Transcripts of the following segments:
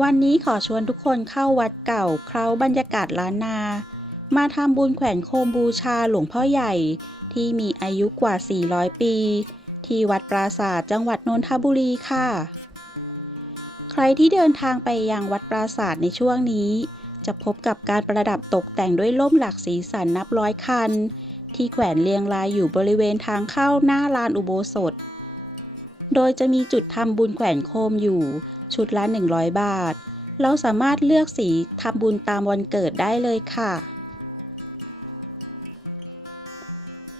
วันนี้ขอชวนทุกคนเข้าวัดเก่าเคล้าบรรยากาศล้านนา มาทำบุญแขวนโคมบูชาหลวงพ่อใหญ่ ที่มีอายุกว่า 400 ปี ที่วัดปราสาทจังหวัดนนทบุรีค่ะ ใครที่เดินทางไปยังวัดปราสาทในช่วงนี้ จะพบกับการประดับตกแต่งด้วยล่มหลากสีสันนับร้อยคัน ที่แขวนเรียงรายอยู่บริเวณทางเข้าหน้าลานอุโบสถ โดยจะมีจุดทำบุญแขวนโคมอยู่ ชุดละ 100 บาท เราสามารถเลือกสีทำบุญตามวันเกิดได้เลยค่ะ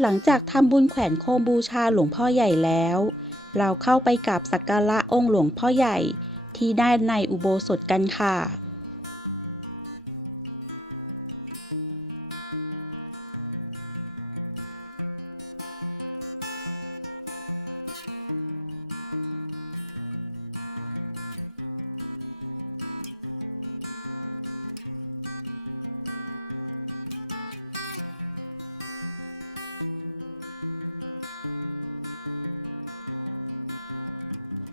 หลังจากทำบุญแขวนโคมบูชาหลวงพ่อใหญ่แล้ว เราเข้าไปกราบสักการะองค์หลวงพ่อใหญ่ที่ได้ในอุโบสถกันค่ะ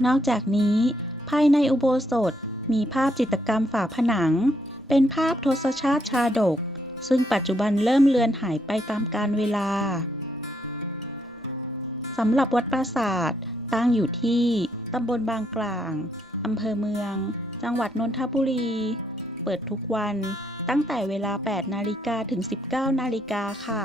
นอกจากนี้ ภายในอุโบสถมีภาพจิตรกรรมฝาผนัง เป็นภาพทศชาติชาดก ซึ่งปัจจุบันเริ่มเลือนหายไปตามกาลเวลาสำหรับวัดปราสาทตั้งอยู่ที่ตำบลบางกลางอำเภอเมือง จังหวัดนนทบุรี เปิดทุกวันตั้งแต่เวลา 8 นาฬิกาถึง 19 นาฬิกาค่ะ